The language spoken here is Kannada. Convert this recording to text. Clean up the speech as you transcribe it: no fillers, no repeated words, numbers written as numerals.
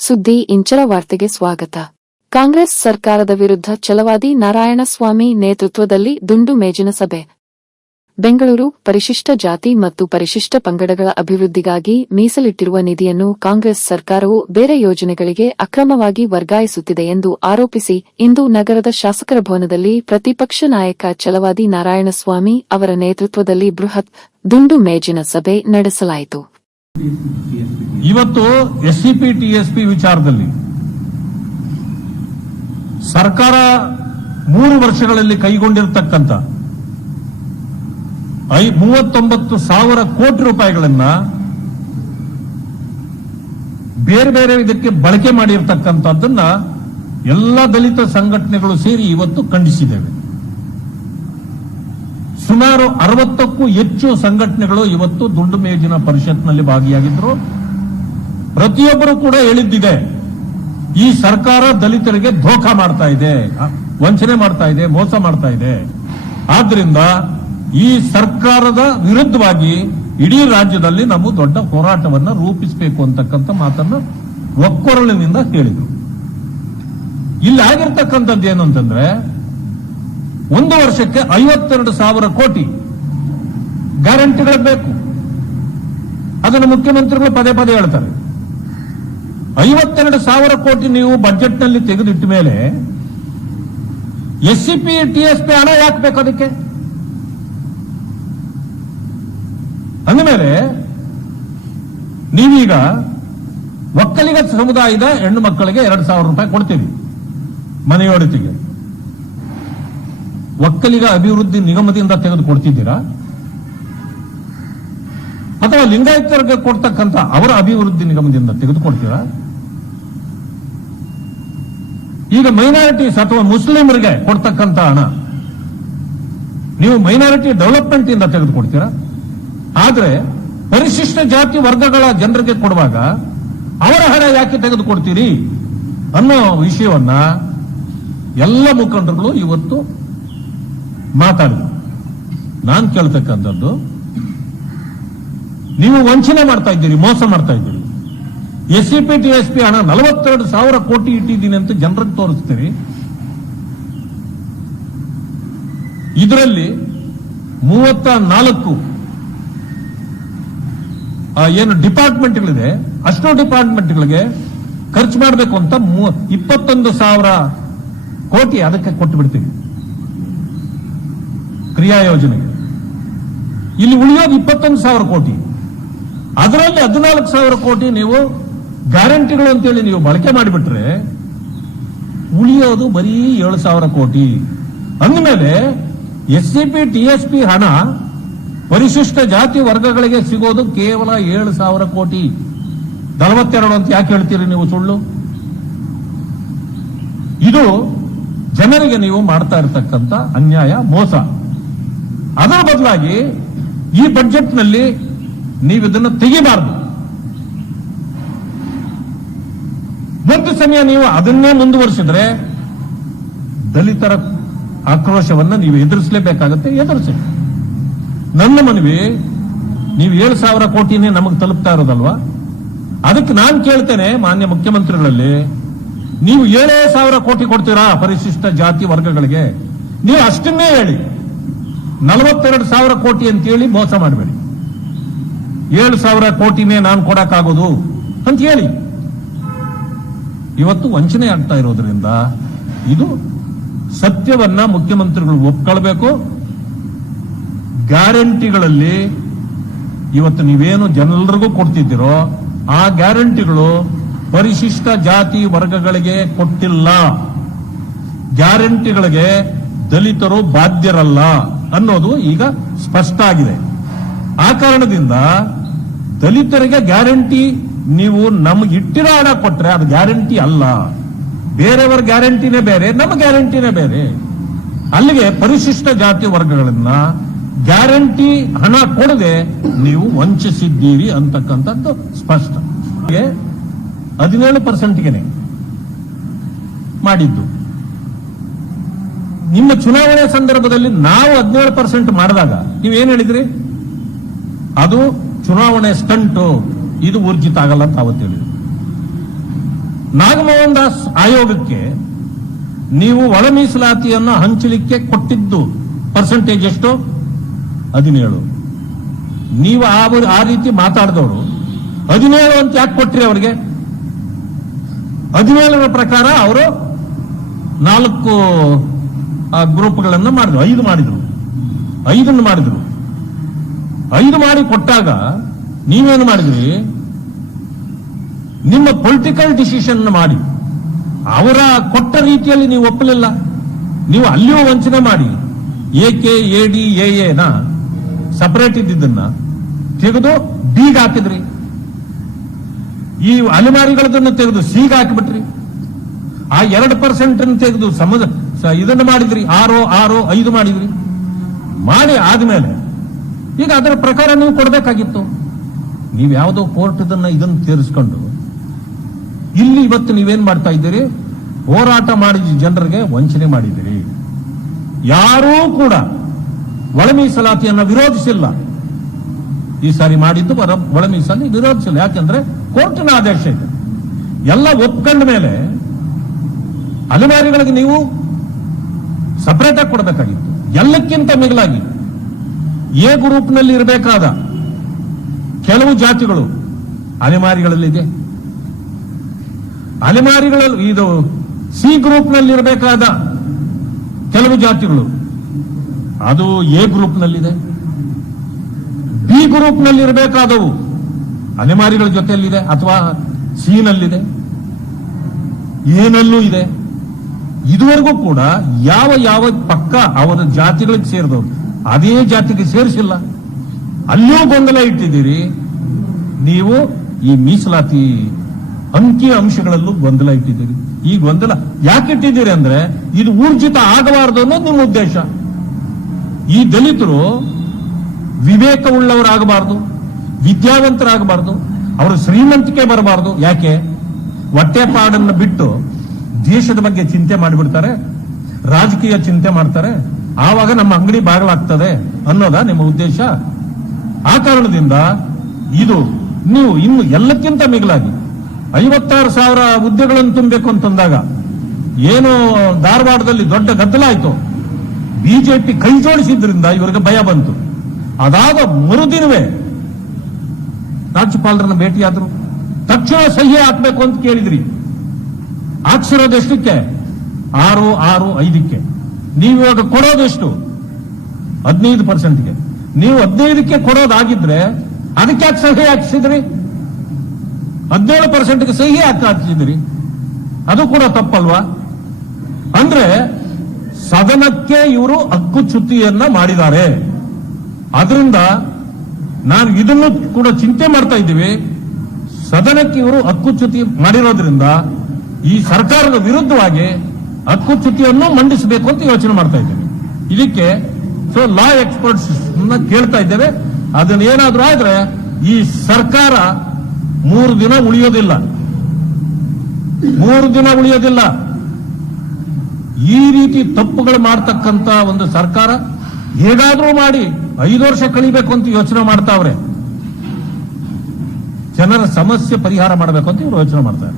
ಸುದ್ದಿ ಇಂಚರ ವಾರ್ತೆಗೆ ಸ್ವಾಗತ. ಕಾಂಗ್ರೆಸ್ ಸರ್ಕಾರದ ವಿರುದ್ಧ ಛಲವಾದಿ ನಾರಾಯಣಸ್ವಾಮಿ ನೇತೃತ್ವದಲ್ಲಿ ದುಂಡು ಮೇಜಿನ ಸಭೆ. ಬೆಂಗಳೂರು. ಪರಿಶಿಷ್ಟ ಜಾತಿ ಮತ್ತು ಪರಿಶಿಷ್ಟ ಪಂಗಡಗಳ ಅಭಿವೃದ್ಧಿಗಾಗಿ ಮೀಸಲಿಟ್ಟಿರುವ ನಿಧಿಯನ್ನು ಕಾಂಗ್ರೆಸ್ ಸರ್ಕಾರವು ಬೇರೆ ಯೋಜನೆಗಳಿಗೆ ಅಕ್ರಮವಾಗಿ ವರ್ಗಾಯಿಸುತ್ತಿದೆ ಎಂದು ಆರೋಪಿಸಿ ಇಂದು ನಗರದ ಶಾಸಕರ ಭವನದಲ್ಲಿ ಪ್ರತಿಪಕ್ಷ ನಾಯಕ ಛಲವಾದಿ ನಾರಾಯಣಸ್ವಾಮಿ ಅವರ ನೇತೃತ್ವದಲ್ಲಿ ಬೃಹತ್ ದುಂಡು ಮೇಜಿನ ಸಭೆ ನಡೆಸಲಾಯಿತು. ಇವತ್ತು ಎಸ್ಸಿಪಿ ಟಿಎಸ್ಪಿ ವಿಚಾರದಲ್ಲಿ ಸರ್ಕಾರ 3 ವರ್ಷಗಳಲ್ಲಿ ಕೈಗೊಂಡಿರತಕ್ಕಂತ 39,000 ಕೋಟಿ ರೂಪಾಯಿಗಳನ್ನ ಬೇರೆ ಬೇರೆ ಇದಕ್ಕೆ ಬಳಕೆ ಮಾಡಿರ್ತಕ್ಕಂಥದ್ದನ್ನ ಎಲ್ಲ ದಲಿತ ಸಂಘಟನೆಗಳು ಸೇರಿ ಇವತ್ತು ಖಂಡಿಸಿದ್ದೇವೆ. ಸುಮಾರು 60ಕ್ಕೂ ಹೆಚ್ಚು ಸಂಘಟನೆಗಳು ಇವತ್ತು ದುಂಡು ಮೇಜಿನ ಪರಿಷತ್ನಲ್ಲಿ ಭಾಗಿಯಾಗಿದ್ರು. ಪ್ರತಿಯೊಬ್ಬರು ಕೂಡ ಹೇಳಿದ್ದಿದೆ, ಈ ಸರ್ಕಾರ ದಲಿತರಿಗೆ ಧೋಖಾ ಮಾಡ್ತಾ ಇದೆ, ವಂಚನೆ ಮಾಡ್ತಾ ಇದೆ, ಮೋಸ ಮಾಡ್ತಾ ಇದೆ. ಆದ್ರಿಂದ ಈ ಸರ್ಕಾರದ ವಿರುದ್ಧವಾಗಿ ಇಡೀ ರಾಜ್ಯದಲ್ಲಿ ನಾವು ದೊಡ್ಡ ಹೋರಾಟವನ್ನ ರೂಪಿಸಬೇಕು ಅಂತಕ್ಕಂಥ ಮಾತನ್ನ ಒಕ್ಕೊರಳಿನಿಂದ ಹೇಳಿದ್ರು. ಇಲ್ಲಿ ಆಗಿರ್ತಕ್ಕಂಥದ್ದು ಏನು ಅಂತಂದ್ರೆ, 1 ವರ್ಷಕ್ಕೆ 52,000 ಕೋಟಿ ಗ್ಯಾರಂಟಿಗಳು ಬೇಕು. ಅದನ್ನು ಮುಖ್ಯಮಂತ್ರಿಗಳು ಪದೇ ಪದೇ ಹೇಳ್ತಾರೆ. 52,000 ಕೋಟಿ ನೀವು ಬಜೆಟ್ ನಲ್ಲಿ ತೆಗೆದಿಟ್ಟ ಮೇಲೆ ಎಸ್ಸಿಪಿ ಟಿಎಸ್ಪಿ ಹಣ ಯಾಕೆ ಬೇಕು? ಅದಕ್ಕೆ ಅಂದಮೇಲೆ ನೀವೀಗ ಒಕ್ಕಲಿಗ ಸಮುದಾಯದ ಹೆಣ್ಣು ಮಕ್ಕಳಿಗೆ 2,000 ರೂಪಾಯಿ ಕೊಡ್ತೀರಿ ಮನೆಯೊಡತಿಗೆ. ಒಕ್ಕಲಿಗ ಅಭಿವೃದ್ಧಿ ನಿಗಮದಿಂದ ತೆಗೆದುಕೊಡ್ತಿದ್ದೀರಾ ಅಥವಾ ಲಿಂಗಾಯತರಿಗೆ ಕೊಡ್ತಕ್ಕಂಥ ಅವರ ಅಭಿವೃದ್ಧಿ ನಿಗಮದಿಂದ ತೆಗೆದುಕೊಡ್ತೀರಾ? ಈಗ ಮೈನಾರಿಟೀಸ್ ಅಥವಾ ಮುಸ್ಲಿಮರಿಗೆ ಕೊಡ್ತಕ್ಕಂಥ ಹಣ ನೀವು ಮೈನಾರಿಟಿ ಡೆವಲಪ್ಮೆಂಟ್ ಇಂದ ತೆಗೆದುಕೊಡ್ತೀರಾ? ಆದ್ರೆ ಪರಿಶಿಷ್ಟ ಜಾತಿ ವರ್ಗಗಳ ಜನರಿಗೆ ಕೊಡುವಾಗ ಅವರ ಹಣ ಯಾಕೆ ತೆಗೆದುಕೊಡ್ತೀರಿ ಅನ್ನೋ ವಿಷಯವನ್ನ ಎಲ್ಲ ಮುಖಂಡರುಗಳು ಇವತ್ತು ಮಾತಾಡಿದ್ರು. ನಾನು ಕೇಳ್ತಕ್ಕಂಥದ್ದು, ನೀವು ವಂಚನೆ ಮಾಡ್ತಾ ಇದ್ದೀರಿ, ಮೋಸ ಮಾಡ್ತಾ ಇದ್ದೀರಿ. ಎಸ್ಸಿಪಿ ಟಿಎಸ್ಪಿ ಹಣ 42,000 ಕೋಟಿ ಇಟ್ಟಿದ್ದೀನಿ ಅಂತ ಜನರಿಗೆ ತೋರಿಸ್ತೀರಿ. ಇದರಲ್ಲಿ 34 ಏನು ಡಿಪಾರ್ಟ್ಮೆಂಟ್ಗಳಿದೆ, ಅಷ್ಟು ಡಿಪಾರ್ಟ್ಮೆಂಟ್ಗಳಿಗೆ ಖರ್ಚು ಮಾಡಬೇಕು ಅಂತ 21,000 ಕೋಟಿ ಅದಕ್ಕೆ ಕೊಟ್ಟು ಬಿಡ್ತೀವಿ ಕ್ರಿಯಾ ಯೋಜನೆಗೆ. ಇಲ್ಲಿ ಉಳಿಯೋದು 21,000 ಕೋಟಿ. ಅದರಲ್ಲಿ 14,000 ಕೋಟಿ ನೀವು ಗ್ಯಾರಂಟಿಗಳು ಅಂತೇಳಿ ನೀವು ಬಳಕೆ ಮಾಡಿಬಿಟ್ರೆ ಉಳಿಯೋದು ಬರೀ 7,000 ಕೋಟಿ. ಅಂದಮೇಲೆ ಎಸ್ಸಿಪಿ ಟಿಎಸ್ಪಿ ಹಣ ಪರಿಶಿಷ್ಟ ಜಾತಿ ವರ್ಗಗಳಿಗೆ ಸಿಗೋದು ಕೇವಲ 7,000 ಕೋಟಿ. 42 ಅಂತ ಯಾಕೆ ಹೇಳ್ತೀರಿ ನೀವು? ಸುಳ್ಳು. ಇದು ಜನರಿಗೆ ನೀವು ಮಾಡ್ತಾ ಇರತಕ್ಕಂಥ ಅನ್ಯಾಯ, ಮೋಸ. ಅದರ ಬದಲಾಗಿ ಈ ಬಜೆಟ್ನಲ್ಲಿ ನೀವು ಇದನ್ನು ತೆಗಿಬಾರದು. ಒಂದು ಸಮಯ ನೀವು ಅದನ್ನೇ ಮುಂದುವರಿಸಿದ್ರೆ ದಲಿತರ ಆಕ್ರೋಶವನ್ನ ನೀವು ಎದುರಿಸಲೇಬೇಕಾಗುತ್ತೆ. ಎದುರಿಸಿ. ನನ್ನ ಮನವಿ, ನೀವು 7,000 ಕೋಟಿನೇ ನಮಗೆ ತಲುಪ್ತಾ ಇರೋದಲ್ವಾ? ಅದಕ್ಕೆ ನಾನು ಕೇಳ್ತೇನೆ ಮಾನ್ಯ ಮುಖ್ಯಮಂತ್ರಿಗಳಲ್ಲಿ, ನೀವು 7,000 ಕೋಟಿ ಕೊಡ್ತೀರಾ ಪರಿಶಿಷ್ಟ ಜಾತಿ ವರ್ಗಗಳಿಗೆ? ನೀವು ಅಷ್ಟನ್ನೇ ಹೇಳಿ. 42,000 ಕೋಟಿ ಅಂತೇಳಿ ಮೋಸ ಮಾಡಬೇಡಿ. 7,000 ಕೋಟಿನೇ ನಾನು ಕೊಡಕ್ಕಾಗೋದು ಅಂತ ಹೇಳಿ. ಇವತ್ತು ವಂಚನೆ ಆಗ್ತಾ ಇರೋದ್ರಿಂದ ಇದು ಸತ್ಯವನ್ನ ಮುಖ್ಯಮಂತ್ರಿಗಳು ಒಪ್ಕೊಳ್ಬೇಕು. ಗ್ಯಾರಂಟಿಗಳಲ್ಲಿ ಇವತ್ತು ನೀವೇನು ಜನರಿಗೂ ಕೊಡ್ತಿದ್ದೀರೋ ಆ ಗ್ಯಾರಂಟಿಗಳು ಪರಿಶಿಷ್ಟ ಜಾತಿ ವರ್ಗಗಳಿಗೆ ಕೊಟ್ಟಿಲ್ಲ. ಗ್ಯಾರಂಟಿಗಳಿಗೆ ದಲಿತರು ಬಾಧ್ಯರಲ್ಲ ಅನ್ನೋದು ಈಗ ಸ್ಪಷ್ಟ ಆಗಿದೆ. ಆ ಕಾರಣದಿಂದ ದಲಿತರಿಗೆ ಗ್ಯಾರಂಟಿ ನೀವು ನಮಗೆ ಇಟ್ಟಿರೋ ಹಣ ಕೊಟ್ರೆ ಅದು ಗ್ಯಾರಂಟಿ ಅಲ್ಲ. ಬೇರೆಯವರ ಗ್ಯಾರಂಟಿನೇ ಬೇರೆ, ನಮ್ಮ ಗ್ಯಾರಂಟಿನೇ ಬೇರೆ. ಅಲ್ಲಿಗೆ ಪರಿಶಿಷ್ಟ ಜಾತಿ ವರ್ಗಗಳನ್ನ ಗ್ಯಾರಂಟಿ ಹಣ ಕೊಡದೆ ನೀವು ವಂಚಿಸಿದ್ದೀರಿ ಅಂತಕ್ಕಂಥದ್ದು ಸ್ಪಷ್ಟ. 17%ಗೆ ಮಾಡಿದ್ದು. ನಿಮ್ಮ ಚುನಾವಣೆ ಸಂದರ್ಭದಲ್ಲಿ ನಾವು 17% ಮಾಡಿದಾಗ ನೀವೇನ್ ಹೇಳಿದ್ರಿ? ಅದು ಚುನಾವಣೆ ಸ್ಟಂಟು, ಇದು ಊರ್ಜಿತ ಆಗಲ್ಲ ಅಂತ ಅವತ್ತು ಹೇಳಿದ್ರು. ನಾಗಮೋಹನ್ ದಾಸ್ ಆಯೋಗಕ್ಕೆ ನೀವು ಒಳ ಮೀಸಲಾತಿಯನ್ನು ಹಂಚಲಿಕ್ಕೆ ಕೊಟ್ಟಿದ್ದು ಪರ್ಸೆಂಟೇಜ್ ಎಷ್ಟು? 17. ನೀವು ಆ ರೀತಿ ಮಾತಾಡಿದವರು 17 ಅಂತ ಯಾಕೆ ಕೊಟ್ರಿ ಅವರಿಗೆ? 17ರ ಪ್ರಕಾರ ಅವರು 4 ಗ್ರೂಪ್ಗಳನ್ನು ಮಾಡಿದ್ರು, 5 ಮಾಡಿದ್ರು, 5 ಮಾಡಿದ್ರು. 5 ಮಾಡಿ ಕೊಟ್ಟಾಗ ನೀವೇನು ಮಾಡಿದ್ರಿ? ನಿಮ್ಮ ಪೊಲಿಟಿಕಲ್ ಡಿಸಿಷನ್ ಮಾಡಿ ಅವರ ಕೊಟ್ಟ ರೀತಿಯಲ್ಲಿ ನೀವು ಒಪ್ಪಲಿಲ್ಲ. ನೀವು ಅಲ್ಲಿಯೂ ವಂಚನೆ ಮಾಡಿ ಎಕೆ ಎಡಿ ಎನ ಸಪರೇಟ್ ಇದ್ದಿದ್ದನ್ನ ತೆಗೆದು ಬಿಗೆ ಹಾಕಿದ್ರಿ. ಈ ಅಲೆಮಾರಿಗಳದನ್ನು ತೆಗೆದು ಸಿಗೆ ಹಾಕಿಬಿಟ್ರಿ. ಆ 2% ತೆಗೆದು ಇದನ್ನು ಮಾಡಿದ್ರಿ, 5 ಮಾಡಿದ್ರಿ. ಮಾಡಿ ಆದ್ಮೇಲೆ ಈಗ ಅದರ ಪ್ರಕಾರ ನೀವು ಕೊಡಬೇಕಾಗಿತ್ತು. ನೀವು ಯಾವುದೋ ಕೋರ್ಟ್ ಇದನ್ನು ತೀರಿಸ್ಕೊಂಡು ಇಲ್ಲಿ ಇವತ್ತು ನೀವೇನ್ ಮಾಡ್ತಾ ಇದ್ದೀರಿ? ಹೋರಾಟ ಮಾಡಿದ ಜನರಿಗೆ ವಂಚನೆ ಮಾಡಿದ್ದೀರಿ. ಯಾರೂ ಕೂಡ ಒಳ ಮೀಸಲಾತಿಯನ್ನು ವಿರೋಧಿಸಿಲ್ಲ. ಈ ಸಾರಿ ಮಾಡಿದ್ದು ಒಳ ಮೀಸಲಾತಿ ವಿರೋಧಿಸಿಲ್ಲ. ಯಾಕೆಂದ್ರೆ ಕೋರ್ಟಿನ ಆದೇಶ ಇದೆ. ಎಲ್ಲ ಒಪ್ಕೊಂಡ ಮೇಲೆ ಅಲೆಮಾರಿಗಳಿಗೆ ನೀವು ಸಪರೇಟ್ ಆಗಿ ಕೊಡಬೇಕಾಗಿತ್ತು. ಎಲ್ಲಕ್ಕಿಂತ ಮಿಗಿಲಾಗಿ ಎ ಗ್ರೂಪ್ನಲ್ಲಿ ಇರಬೇಕಾದ ಕೆಲವು ಜಾತಿಗಳು ಅಲೆಮಾರಿಗಳಲ್ಲಿದೆ. ಅಲೆಮಾರಿಗಳಲ್ಲಿ ಇದು ಸಿ ಗ್ರೂಪ್ನಲ್ಲಿ ಇರಬೇಕಾದ ಕೆಲವು ಜಾತಿಗಳು ಅದು ಎ ಗ್ರೂಪ್ನಲ್ಲಿದೆ. ಬಿ ಗ್ರೂಪ್ನಲ್ಲಿ ಇರಬೇಕಾದವು ಅಲೆಮಾರಿಗಳ ಜೊತೆಯಲ್ಲಿದೆ ಅಥವಾ ಸಿ ನಲ್ಲಿದೆ, ಏನಲ್ಲೂ ಇದೆ. ಇದುವರೆಗೂ ಕೂಡ ಯಾವ ಪಕ್ಕ ಅವರ ಜಾತಿಗಳಿಗೆ ಸೇರಿದವರು ಅದೇ ಜಾತಿಗೆ ಸೇರಿಸಿಲ್ಲ. ಅಲ್ಲಿಯೂ ಗೊಂದಲ ಇಟ್ಟಿದ್ದೀರಿ ನೀವು. ಈ ಮೀಸಲಾತಿ ಅಂಕಿ ಅಂಶಗಳಲ್ಲೂ ಗೊಂದಲ ಇಟ್ಟಿದ್ದೀರಿ. ಈ ಗೊಂದಲ ಯಾಕೆ ಇಟ್ಟಿದ್ದೀರಿ ಅಂದ್ರೆ ಇದು ಊರ್ಜಿತ ಆಗಬಾರದು ಅನ್ನೋದು ನಿಮ್ಮ ಉದ್ದೇಶ. ಈ ದಲಿತರು ವಿವೇಕವುಳ್ಳವರಾಗಬಾರದು, ವಿದ್ಯಾವಂತರಾಗಬಾರದು, ಅವರು ಶ್ರೀಮಂತಿಕೆ ಬರಬಾರದು. ಯಾಕೆ? ಹೊಟ್ಟೆಪಾಡನ್ನು ಬಿಟ್ಟು ದೇಶದ ಬಗ್ಗೆ ಚಿಂತೆ ಮಾಡಿಬಿಡ್ತಾರೆ, ರಾಜಕೀಯ ಚಿಂತೆ ಮಾಡ್ತಾರೆ, ಆವಾಗ ನಮ್ಮ ಅಂಗಡಿ ಬಾಗಿಲಾಗ್ತದೆ ಅನ್ನೋದ ನಿಮ್ಮ ಉದ್ದೇಶ. ಆ ಕಾರಣದಿಂದ ಇದು ನೀವು ಇನ್ನು ಎಲ್ಲಕ್ಕಿಂತ ಮಿಗಿಲಾಗಿ 56,000 ಹುದ್ದೆಗಳನ್ನು ತುಂಬಬೇಕು ಅಂತಂದಾಗ ಏನು ಧಾರವಾಡದಲ್ಲಿ ದೊಡ್ಡ ಗದ್ದಲ ಆಯ್ತು. ಬಿಜೆಪಿ ಕೈ ಜೋಡಿಸಿದ್ರಿಂದ ಇವರಿಗೆ ಭಯ ಬಂತು. ಅದಾದ ಮರುದಿನವೇ ರಾಜ್ಯಪಾಲರನ್ನ ಭೇಟಿಯಾದ್ರು. ತಕ್ಷಣ ಸಹಿ ಹಾಕಬೇಕು ಅಂತ ಕೇಳಿದ್ರಿ. ಹಾಕ್ಸಿರೋದೆಷ್ಟಕ್ಕೆ? 6.5ಕ್ಕೆ. ನೀವು ಇವಾಗ ಕೊಡೋದೆಷ್ಟು? 15%ಗೆ. ನೀವು 15ಕ್ಕೆ ಕೊಡೋದಾಗಿದ್ರೆ ಅದಕ್ಕೆ ಯಾಕೆ ಸಹಿ ಹಾಕಿಸಿದ್ರಿ? 17%ಗೆ ಸಹಿ ಹಾಕಿಸಿದ್ರಿ. ಅದು ಕೂಡ ತಪ್ಪಲ್ವಾ? ಅಂದ್ರೆ ಸದನಕ್ಕೆ ಇವರು ಹಕ್ಕುಚ್ಯುತಿಯನ್ನ ಮಾಡಿದ್ದಾರೆ. ಅದರಿಂದ ನಾವು ಇದನ್ನು ಕೂಡ ಚಿಂತೆ ಮಾಡ್ತಾ ಇದ್ದೀವಿ. ಸದನಕ್ಕೆ ಇವರು ಹಕ್ಕುಚ್ಯುತಿ ಮಾಡಿರೋದ್ರಿಂದ ಈ ಸರ್ಕಾರದ ವಿರುದ್ಧವಾಗಿ ಹಕ್ಕುಚ್ಯುತಿಯನ್ನು ಮಂಡಿಸಬೇಕು ಅಂತ ಯೋಚನೆ ಮಾಡ್ತಾ ಇದ್ದೇವೆ. ಇದಕ್ಕೆ ಲಾ ಎಕ್ಸ್ಪರ್ಟ್ಸ್ ಕೇಳ್ತಾ ಇದ್ದೇವೆ. ಅದನ್ನ ಏನಾದ್ರೂ ಆದ್ರೆ ಈ ಸರ್ಕಾರ 3 ದಿನ ಉಳಿಯೋದಿಲ್ಲ. 3 ದಿನ ಉಳಿಯೋದಿಲ್ಲ. ಈ ರೀತಿ ತಪ್ಪುಗಳು ಮಾಡ್ತಕ್ಕಂತ ಒಂದು ಸರ್ಕಾರ ಹೇಗಾದ್ರೂ ಮಾಡಿ 5 ವರ್ಷ ಕಳಿಬೇಕು ಅಂತ ಯೋಚನೆ ಮಾಡ್ತಾವ್ರೆ. ಜನರ ಸಮಸ್ಯೆ ಪರಿಹಾರ ಮಾಡಬೇಕು ಅಂತ ಇವರು ಯೋಚನೆ ಮಾಡ್ತಾರೆ.